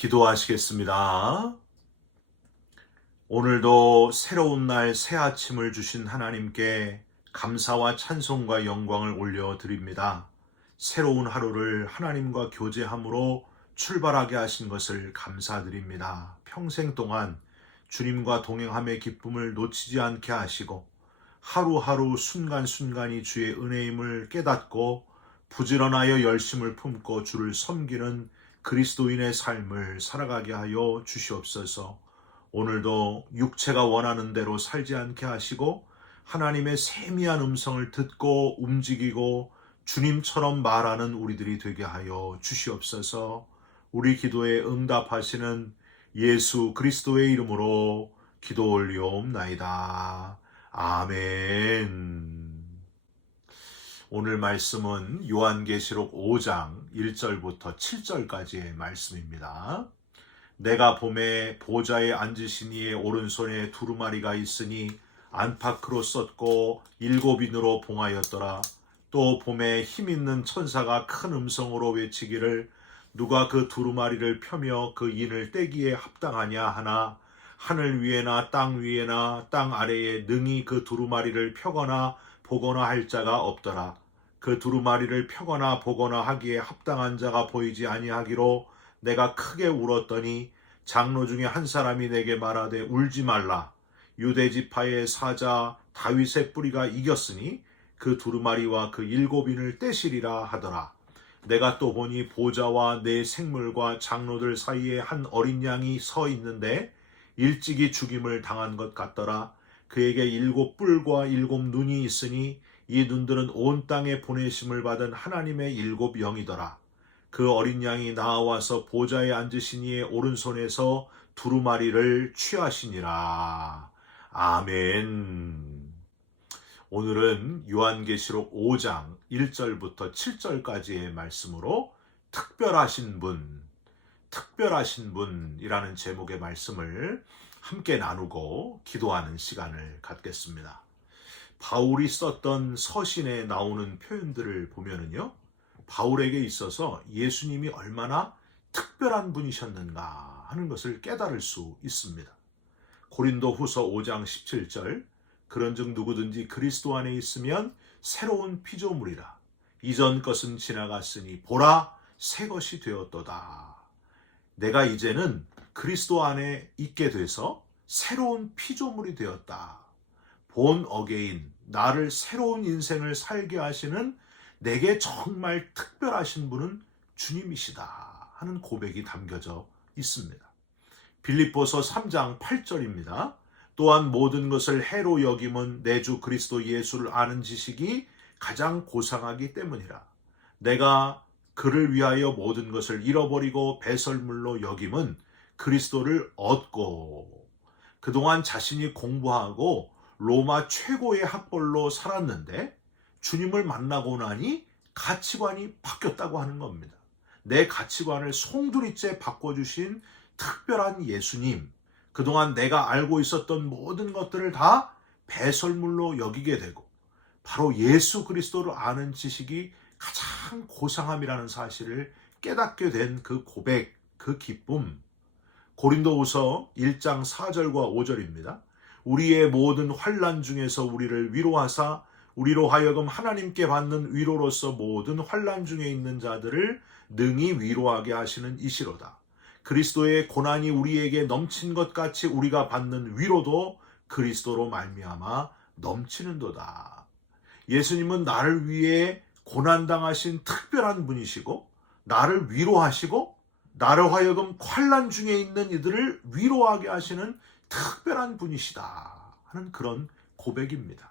기도하시겠습니다. 오늘도 새로운 날 새 아침을 주신 하나님께 감사와 찬송과 영광을 올려드립니다. 새로운 하루를 하나님과 교제함으로 출발하게 하신 것을 감사드립니다. 평생 동안 주님과 동행함의 기쁨을 놓치지 않게 하시고 하루하루 순간순간이 주의 은혜임을 깨닫고 부지런하여 열심을 품고 주를 섬기는 그리스도인의 삶을 살아가게 하여 주시옵소서. 오늘도 육체가 원하는 대로 살지 않게 하시고 하나님의 세미한 음성을 듣고 움직이고 주님처럼 말하는 우리들이 되게 하여 주시옵소서. 우리 기도에 응답하시는 예수 그리스도의 이름으로 기도 올리옵나이다. 아멘. 오늘 말씀은 요한계시록 5장 1절부터 7절까지의 말씀입니다. 내가 봄에 보좌에 앉으신 이의 오른손에 두루마리가 있으니 안팎으로 썼고 7인으로 봉하였더라. 또 봄에 힘있는 천사가 큰 음성으로 외치기를 누가 그 두루마리를 펴며 그 인을 떼기에 합당하냐 하나 하늘 위에나 땅 위에나 땅 아래에 능히 그 두루마리를 펴거나 보거나 할 자가 없더라. 그 두루마리를 펴거나 보거나 하기에 합당한 자가 보이지 아니하기로 내가 크게 울었더니 장로 중에 한 사람이 내게 말하되 울지 말라. 유대 지파의 사자 다윗의 뿌리가 이겼으니 그 두루마리와 그 7인을 떼시리라 하더라. 내가 또 보니 보좌와 네 생물과 장로들 사이에 한 어린 양이 서 있는데 일찍이 죽임을 당한 것 같더라. 그에게 7뿔과 7눈이 있으니 이 눈들은 온 땅에 보내심을 받은 하나님의 7영이더라. 그 어린 양이 나와서 보좌에 앉으신 이의 오른손에서 두루마리를 취하시니라. 아멘. 오늘은 요한계시록 5장 1절부터 7절까지의 말씀으로 특별하신 분이라는 제목의 말씀을 함께 나누고 기도하는 시간을 갖겠습니다. 바울이 썼던 서신에 나오는 표현들을 보면은요, 바울에게 있어서 예수님이 얼마나 특별한 분이셨는가 하는 것을 깨달을 수 있습니다. 고린도 후서 5장 17절 그런즉 누구든지 그리스도 안에 있으면 새로운 피조물이라. 이전 것은 지나갔으니 보라 새 것이 되었도다. 내가 이제는 그리스도 안에 있게 돼서 새로운 피조물이 되었다. 본 어게인, 나를 새로운 인생을 살게 하시는 내게 정말 특별하신 분은 주님이시다 하는 고백이 담겨져 있습니다. 빌립보서 3장 8절입니다. 또한 모든 것을 해로 여김은 내 주 그리스도 예수를 아는 지식이 가장 고상하기 때문이라. 내가 그를 위하여 모든 것을 잃어버리고 배설물로 여김은 그리스도를 얻고 그동안 자신이 공부하고 로마 최고의 학벌로 살았는데 주님을 만나고 나니 가치관이 바뀌었다고 하는 겁니다. 내 가치관을 송두리째 바꿔주신 특별한 예수님, 그동안 내가 알고 있었던 모든 것들을 다 배설물로 여기게 되고 바로 예수 그리스도를 아는 지식이 가장 고상함이라는 사실을 깨닫게 된 그 고백, 그 기쁨. 고린도후서 1장 4절과 5절입니다. 우리의 모든 환난 중에서 우리를 위로하사 우리로 하여금 하나님께 받는 위로로서 모든 환난 중에 있는 자들을 능히 위로하게 하시는 이시로다. 그리스도의 고난이 우리에게 넘친 것 같이 우리가 받는 위로도 그리스도로 말미암아 넘치는도다. 예수님은 나를 위해 고난당하신 특별한 분이시고 나를 위로하시고 나를 하여금 환난 중에 있는 이들을 위로하게 하시는 특별한 분이시다 하는 그런 고백입니다.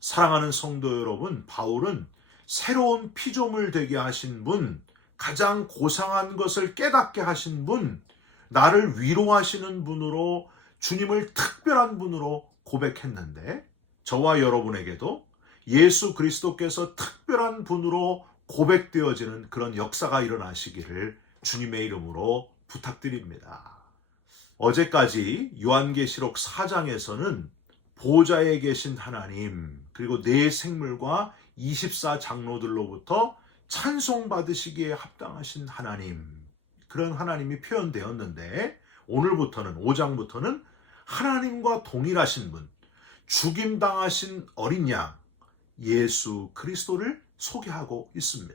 사랑하는 성도 여러분, 바울은 새로운 피조물 되게 하신 분, 가장 고상한 것을 깨닫게 하신 분, 나를 위로하시는 분으로 주님을 특별한 분으로 고백했는데 저와 여러분에게도 예수 그리스도께서 특별한 분으로 고백되어지는 그런 역사가 일어나시기를 주님의 이름으로 부탁드립니다. 어제까지 요한계시록 4장에서는 보좌에 계신 하나님 그리고 네 생물과 24장로들로부터 찬송받으시기에 합당하신 하나님 그런 하나님이 표현되었는데 오늘부터는 5장부터는 하나님과 동일하신 분, 죽임당하신 어린 양 예수 그리스도를 소개하고 있습니다.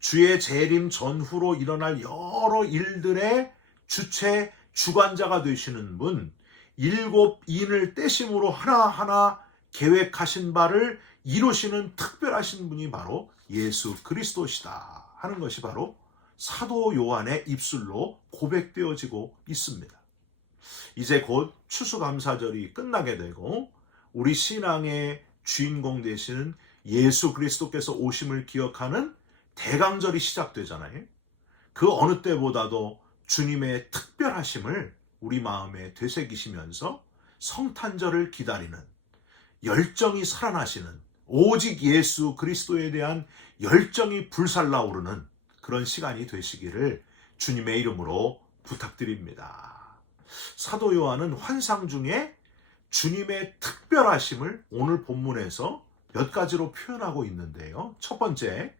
주의 재림 전후로 일어날 여러 일들의 주체, 주관자가 되시는 분, 7인을 떼심으로 하나하나 계획하신 바를 이루시는 특별하신 분이 바로 예수 그리스도시다 하는 것이 바로 사도 요한의 입술로 고백되어지고 있습니다. 이제 곧 추수감사절이 끝나게 되고 우리 신앙의 주인공 되시는 예수 그리스도께서 오심을 기억하는 대강절이 시작되잖아요. 그 어느 때보다도 주님의 특별하심을 우리 마음에 되새기시면서 성탄절을 기다리는 열정이 살아나시는 오직 예수 그리스도에 대한 열정이 불살라오르는 그런 시간이 되시기를 주님의 이름으로 부탁드립니다. 사도 요한은 환상 중에 주님의 특별하심을 오늘 본문에서 몇 가지로 표현하고 있는데요. 첫 번째,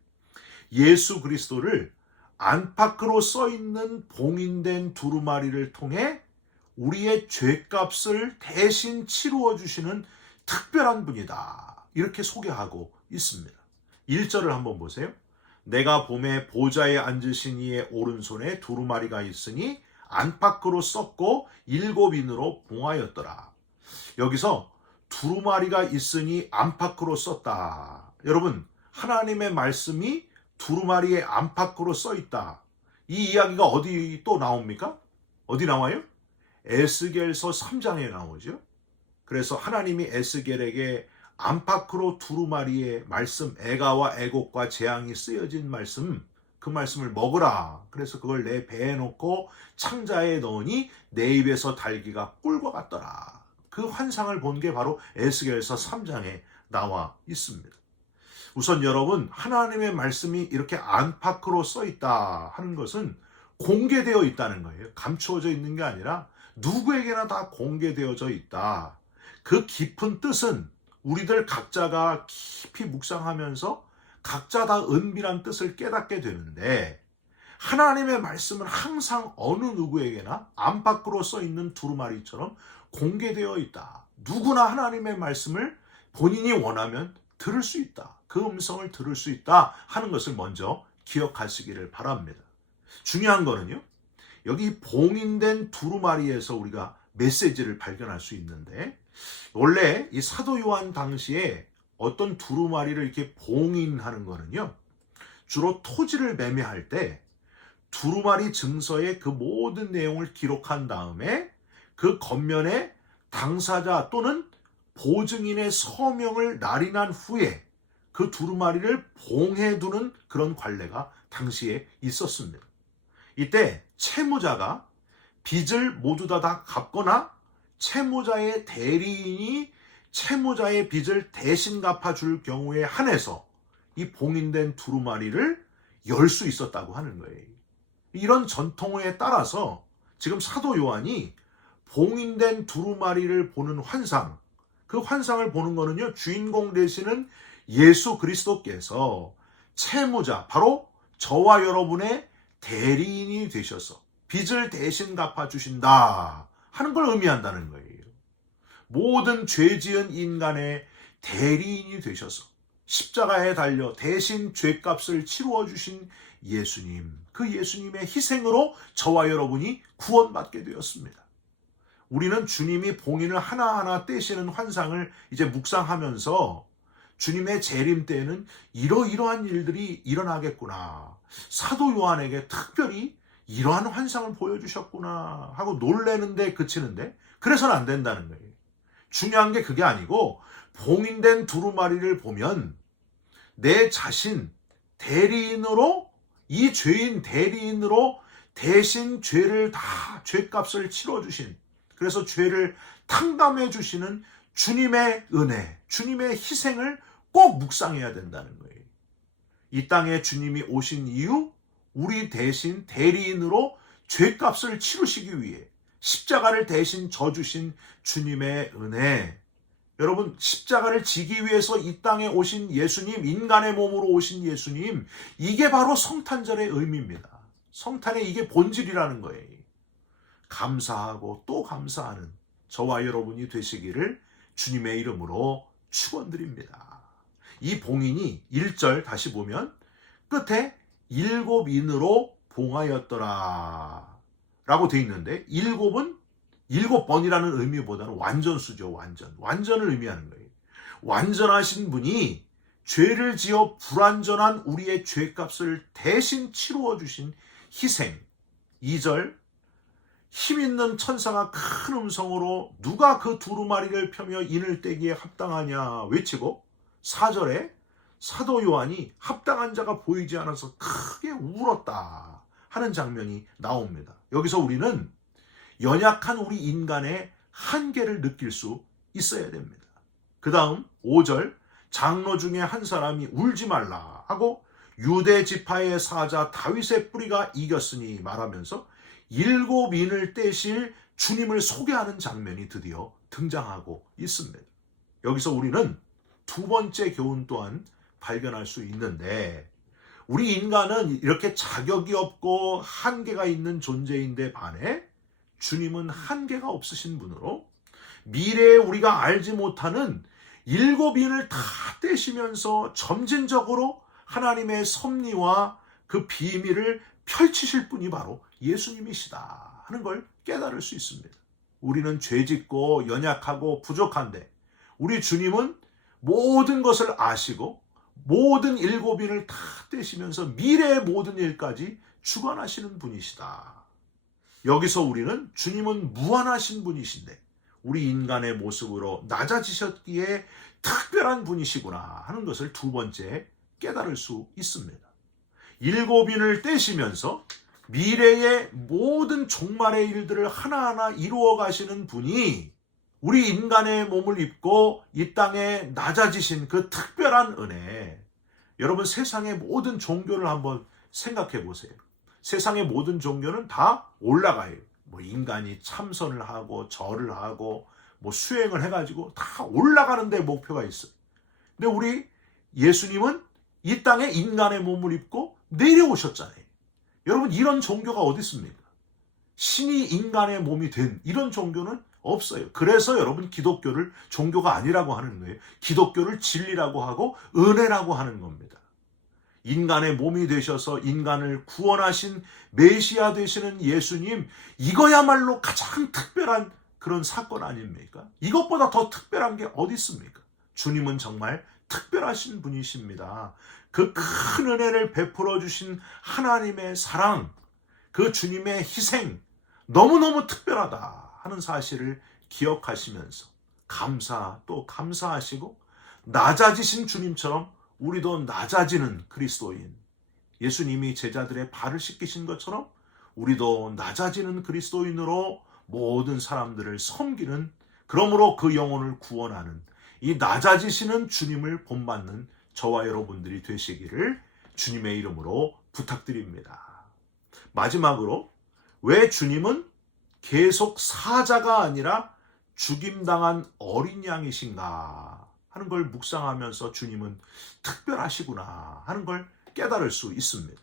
예수 그리스도를 안팎으로 써있는 봉인된 두루마리를 통해 우리의 죄값을 대신 치루어 주시는 특별한 분이다. 이렇게 소개하고 있습니다. 1절을 한번 보세요. 내가 봄에 보좌에 앉으신 이의 오른손에 두루마리가 있으니 안팎으로 썼고 7인으로 봉하였더라. 여기서 두루마리가 있으니 안팎으로 썼다. 여러분, 하나님의 말씀이 두루마리의 안팎으로 써있다. 이 이야기가 어디 또 나옵니까? 어디 나와요? 에스겔서 3장에 나오죠. 그래서 하나님이 에스겔에게 안팎으로 두루마리의 말씀, 애가와 애곡과 재앙이 쓰여진 말씀, 그 말씀을 먹으라. 그래서 그걸 내 배에 놓고 창자에 넣으니 내 입에서 달기가 꿀과 같더라. 그 환상을 본 게 바로 에스겔서 3장에 나와 있습니다. 우선 여러분, 하나님의 말씀이 이렇게 안팎으로 써있다 하는 것은 공개되어 있다는 거예요. 감추어져 있는 게 아니라 누구에게나 다 공개되어져 있다. 그 깊은 뜻은 우리들 각자가 깊이 묵상하면서 각자 다 은밀한 뜻을 깨닫게 되는데, 하나님의 말씀은 항상 어느 누구에게나 안팎으로 써있는 두루마리처럼 공개되어 있다. 누구나 하나님의 말씀을 본인이 원하면 들을 수 있다. 그 음성을 들을 수 있다 하는 것을 먼저 기억하시기를 바랍니다. 중요한 거는요, 여기 봉인된 두루마리에서 우리가 메시지를 발견할 수 있는데, 원래 이 사도 요한 당시에 어떤 두루마리를 이렇게 봉인하는 거는요, 주로 토지를 매매할 때 두루마리 증서의 그 모든 내용을 기록한 다음에 그 겉면에 당사자 또는 보증인의 서명을 날인한 후에 그 두루마리를 봉해두는 그런 관례가 당시에 있었습니다. 이때 채무자가 빚을 모두 다 갚거나 채무자의 대리인이 채무자의 빚을 대신 갚아줄 경우에 한해서 이 봉인된 두루마리를 열 수 있었다고 하는 거예요. 이런 전통에 따라서 지금 사도 요한이 봉인된 두루마리를 보는 환상, 그 환상을 보는 거는요, 주인공 되시는 예수 그리스도께서 채무자, 바로 저와 여러분의 대리인이 되셔서 빚을 대신 갚아주신다 하는 걸 의미한다는 거예요. 모든 죄 지은 인간의 대리인이 되셔서 십자가에 달려 대신 죄값을 치루어 주신 예수님, 그 예수님의 희생으로 저와 여러분이 구원받게 되었습니다. 우리는 주님이 봉인을 하나하나 떼시는 환상을 이제 묵상하면서 주님의 재림 때에는 이러이러한 일들이 일어나겠구나, 사도 요한에게 특별히 이러한 환상을 보여주셨구나 하고 놀래는데 그치는데, 그래서는 안 된다는 거예요. 중요한 게 그게 아니고, 봉인된 두루마리를 보면 내 자신 대리인으로, 이 죄인 대리인으로 대신 죄를 다, 죄값을 치러주신, 그래서 죄를 탕감해 주시는 주님의 은혜, 주님의 희생을 꼭 묵상해야 된다는 거예요. 이 땅에 주님이 오신 이유, 우리 대신 대리인으로 죄값을 치르시기 위해 십자가를 대신 져주신 주님의 은혜. 여러분, 십자가를 지기 위해서 이 땅에 오신 예수님, 인간의 몸으로 오신 예수님, 이게 바로 성탄절의 의미입니다. 성탄의 이게 본질이라는 거예요. 감사하고 또 감사하는 저와 여러분이 되시기를 주님의 이름으로 축원드립니다. 이 봉인이 1절 다시 보면 끝에 7인으로 봉하였더라 라고 되어 있는데 7은 7번이라는 의미보다는 완전수죠. 완전을 의미하는 거예요. 완전하신 분이 죄를 지어 불완전한 우리의 죄값을 대신 치루어 주신 희생. 2절 힘있는 천사가 큰 음성으로 누가 그 두루마리를 펴며 인을 떼기에 합당하냐 외치고 4절에 사도 요한이 합당한 자가 보이지 않아서 크게 울었다 하는 장면이 나옵니다. 여기서 우리는 연약한 우리 인간의 한계를 느낄 수 있어야 됩니다. 그 다음 5절 장로 중에 한 사람이 울지 말라 하고 유대 지파의 사자 다윗의 뿌리가 이겼으니 말하면서 7인을 떼실 주님을 소개하는 장면이 드디어 등장하고 있습니다. 여기서 우리는 두 번째 교훈 또한 발견할 수 있는데 우리 인간은 이렇게 자격이 없고 한계가 있는 존재인데 반해 주님은 한계가 없으신 분으로 미래에 우리가 알지 못하는 7인을 다 떼시면서 점진적으로 하나님의 섭리와 그 비밀을 펼치실 분이 바로 예수님이시다 하는 걸 깨달을 수 있습니다. 우리는 죄짓고 연약하고 부족한데 우리 주님은 모든 것을 아시고 모든 7인을 다 떼시면서 미래의 모든 일까지 주관하시는 분이시다. 여기서 우리는 주님은 무한하신 분이신데 우리 인간의 모습으로 낮아지셨기에 특별한 분이시구나 하는 것을 두 번째 깨달을 수 있습니다. 7인을 떼시면서 미래의 모든 종말의 일들을 하나하나 이루어 가시는 분이 우리 인간의 몸을 입고 이 땅에 낮아지신 그 특별한 은혜. 여러분 세상의 모든 종교를 한번 생각해 보세요. 세상의 모든 종교는 다 올라가요. 뭐 인간이 참선을 하고 절을 하고 뭐 수행을 해가지고 다 올라가는 데 목표가 있어요. 근데 우리 예수님은 이 땅에 인간의 몸을 입고 내려오셨잖아요. 여러분 이런 종교가 어디 있습니까? 신이 인간의 몸이 된 이런 종교는 없어요. 그래서 여러분 기독교를 종교가 아니라고 하는 거예요. 기독교를 진리라고 하고 은혜라고 하는 겁니다. 인간의 몸이 되셔서 인간을 구원하신 메시아 되시는 예수님, 이거야말로 가장 특별한 그런 사건 아닙니까? 이것보다 더 특별한 게 어디 있습니까? 주님은 정말 특별하신 분이십니다. 그 큰 은혜를 베풀어 주신 하나님의 사랑, 그 주님의 희생, 너무너무 특별하다 하는 사실을 기억하시면서 감사 또 감사하시고 낮아지신 주님처럼 우리도 낮아지는 그리스도인, 예수님이 제자들의 발을 씻기신 것처럼 우리도 낮아지는 그리스도인으로 모든 사람들을 섬기는, 그러므로 그 영혼을 구원하는 이 낮아지시는 주님을 본받는 저와 여러분들이 되시기를 주님의 이름으로 부탁드립니다. 마지막으로 왜 주님은 계속 사자가 아니라 죽임당한 어린 양이신가 하는 걸 묵상하면서 주님은 특별하시구나 하는 걸 깨달을 수 있습니다.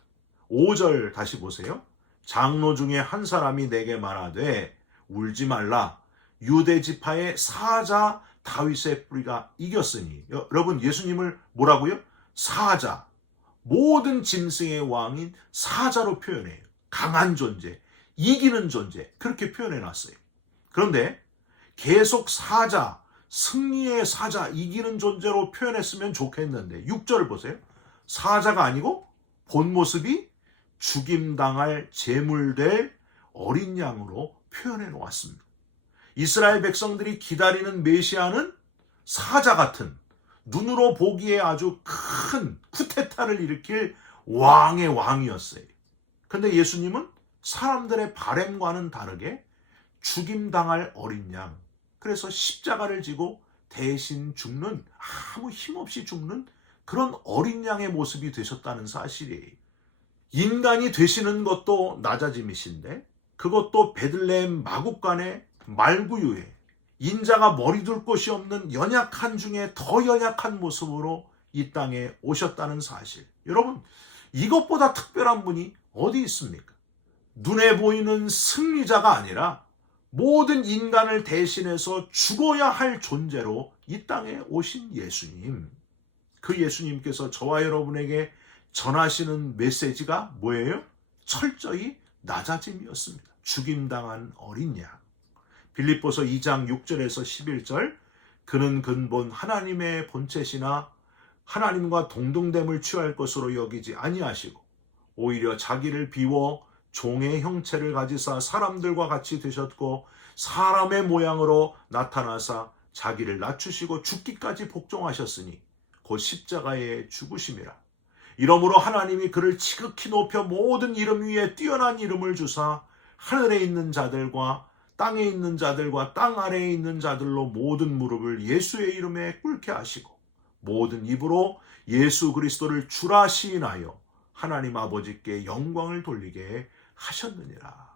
5절 다시 보세요. 장로 중에 한 사람이 내게 말하되 울지 말라, 유대 지파의 사자 다윗의 뿌리가 이겼으니. 여러분 예수님을 뭐라고요? 사자, 모든 짐승의 왕인 사자로 표현해요. 강한 존재, 이기는 존재, 그렇게 표현해놨어요. 그런데 계속 사자, 승리의 사자, 이기는 존재로 표현했으면 좋겠는데 6절을 보세요. 사자가 아니고 본 모습이 죽임당할 제물될 어린 양으로 표현해 놓았습니다. 이스라엘 백성들이 기다리는 메시아는 사자 같은, 눈으로 보기에 아주 큰 쿠데타를 일으킬 왕의 왕이었어요. 근데 예수님은 사람들의 바램과는 다르게 죽임당할 어린 양, 그래서 십자가를 지고 대신 죽는, 아무 힘없이 죽는 그런 어린 양의 모습이 되셨다는 사실이에요. 인간이 되시는 것도 낮아짐이신데 그것도 베들레헴 마국간의 말구유에 인자가 머리 둘 곳이 없는 연약한 중에 더 연약한 모습으로 이 땅에 오셨다는 사실. 여러분 이것보다 특별한 분이 어디 있습니까? 눈에 보이는 승리자가 아니라 모든 인간을 대신해서 죽어야 할 존재로 이 땅에 오신 예수님. 그 예수님께서 저와 여러분에게 전하시는 메시지가 뭐예요? 철저히 낮아짐이었습니다. 죽임당한 어린 양. 빌립보서 2장 6절에서 11절, 그는 근본 하나님의 본체시나 하나님과 동등됨을 취할 것으로 여기지 아니하시고 오히려 자기를 비워 종의 형체를 가지사 사람들과 같이 되셨고 사람의 모양으로 나타나사 자기를 낮추시고 죽기까지 복종하셨으니 곧 십자가에 죽으심이라. 이러므로 하나님이 그를 지극히 높여 모든 이름 위에 뛰어난 이름을 주사 하늘에 있는 자들과 땅에 있는 자들과 땅 아래에 있는 자들로 모든 무릎을 예수의 이름에 꿇게 하시고 모든 입으로 예수 그리스도를 주라 시인하여 하나님 아버지께 영광을 돌리게 하셨느니라.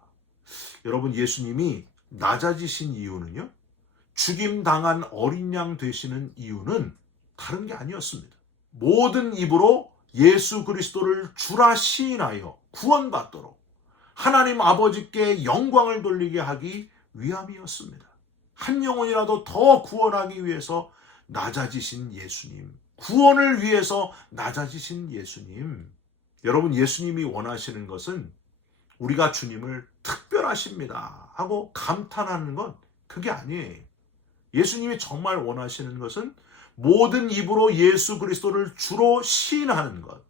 여러분, 예수님이 낮아지신 이유는요, 죽임당한 어린 양 되시는 이유는 다른 게 아니었습니다. 모든 입으로 예수 그리스도를 주라 시인하여 구원받도록 하나님 아버지께 영광을 돌리게 하기 위함이었습니다. 한 영혼이라도 더 구원하기 위해서 낮아지신 예수님, 구원을 위해서 낮아지신 예수님. 여러분, 예수님이 원하시는 것은 우리가 주님을 특별하십니다 하고 감탄하는 건 그게 아니에요. 예수님이 정말 원하시는 것은 모든 입으로 예수 그리스도를 주로 시인하는 것,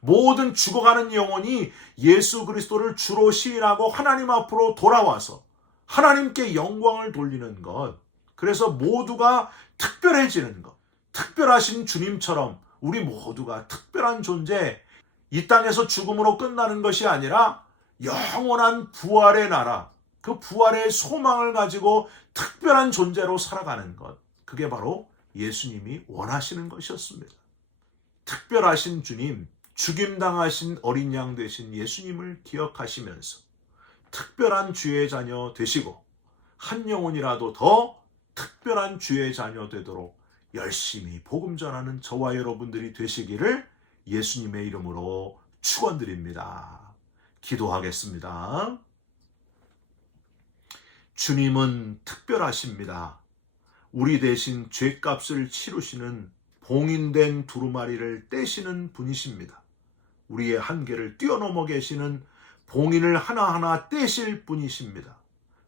모든 죽어가는 영혼이 예수 그리스도를 주로 시인하고 하나님 앞으로 돌아와서 하나님께 영광을 돌리는 것, 그래서 모두가 특별해지는 것, 특별하신 주님처럼 우리 모두가 특별한 존재, 이 땅에서 죽음으로 끝나는 것이 아니라 영원한 부활의 나라, 그 부활의 소망을 가지고 특별한 존재로 살아가는 것, 그게 바로 예수님이 원하시는 것이었습니다. 특별하신 주님, 죽임당하신 어린 양 되신 예수님을 기억하시면서 특별한 주의 자녀 되시고 한 영혼이라도 더 특별한 주의 자녀 되도록 열심히 복음 전하는 저와 여러분들이 되시기를 예수님의 이름으로 축원드립니다. 기도하겠습니다. 주님은 특별하십니다. 우리 대신 죄값을 치르시는 봉인된 두루마리를 떼시는 분이십니다. 우리의 한계를 뛰어넘어 계시는 봉인을 하나하나 떼실 분이십니다.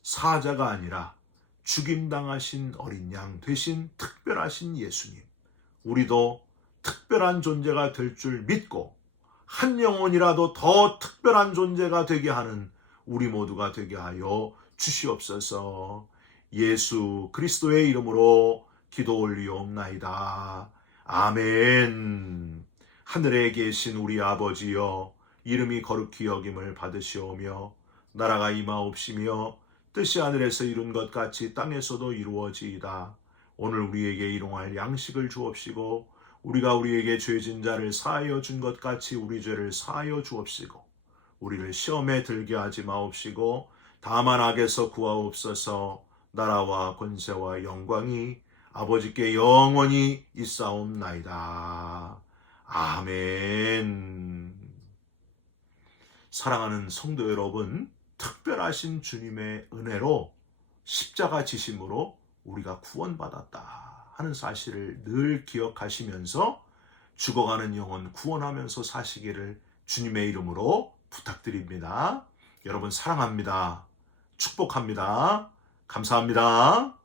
사자가 아니라 죽임당하신 어린 양 되신 특별하신 예수님, 우리도 특별한 존재가 될 줄 믿고 한 영혼이라도 더 특별한 존재가 되게 하는 우리 모두가 되게 하여 주시옵소서. 예수 그리스도의 이름으로 기도 올리옵나이다. 아멘. 하늘에 계신 우리 아버지여, 이름이 거룩히 여김을 받으시오며 나라가 임하옵시며 뜻이 하늘에서 이룬 것 같이 땅에서도 이루어지이다. 오늘 우리에게 일용할 양식을 주옵시고 우리가 우리에게 죄진 자를 사하여 준 것 같이 우리 죄를 사하여 주옵시고 우리를 시험에 들게 하지 마옵시고 다만 악에서 구하옵소서. 나라와 권세와 영광이 아버지께 영원히 있사옵나이다. 아멘. 사랑하는 성도 여러분, 특별하신 주님의 은혜로 십자가 지심으로 우리가 구원받았다 하는 사실을 늘 기억하시면서 죽어가는 영혼 구원하면서 사시기를 주님의 이름으로 부탁드립니다. 여러분 사랑합니다. 축복합니다. 감사합니다.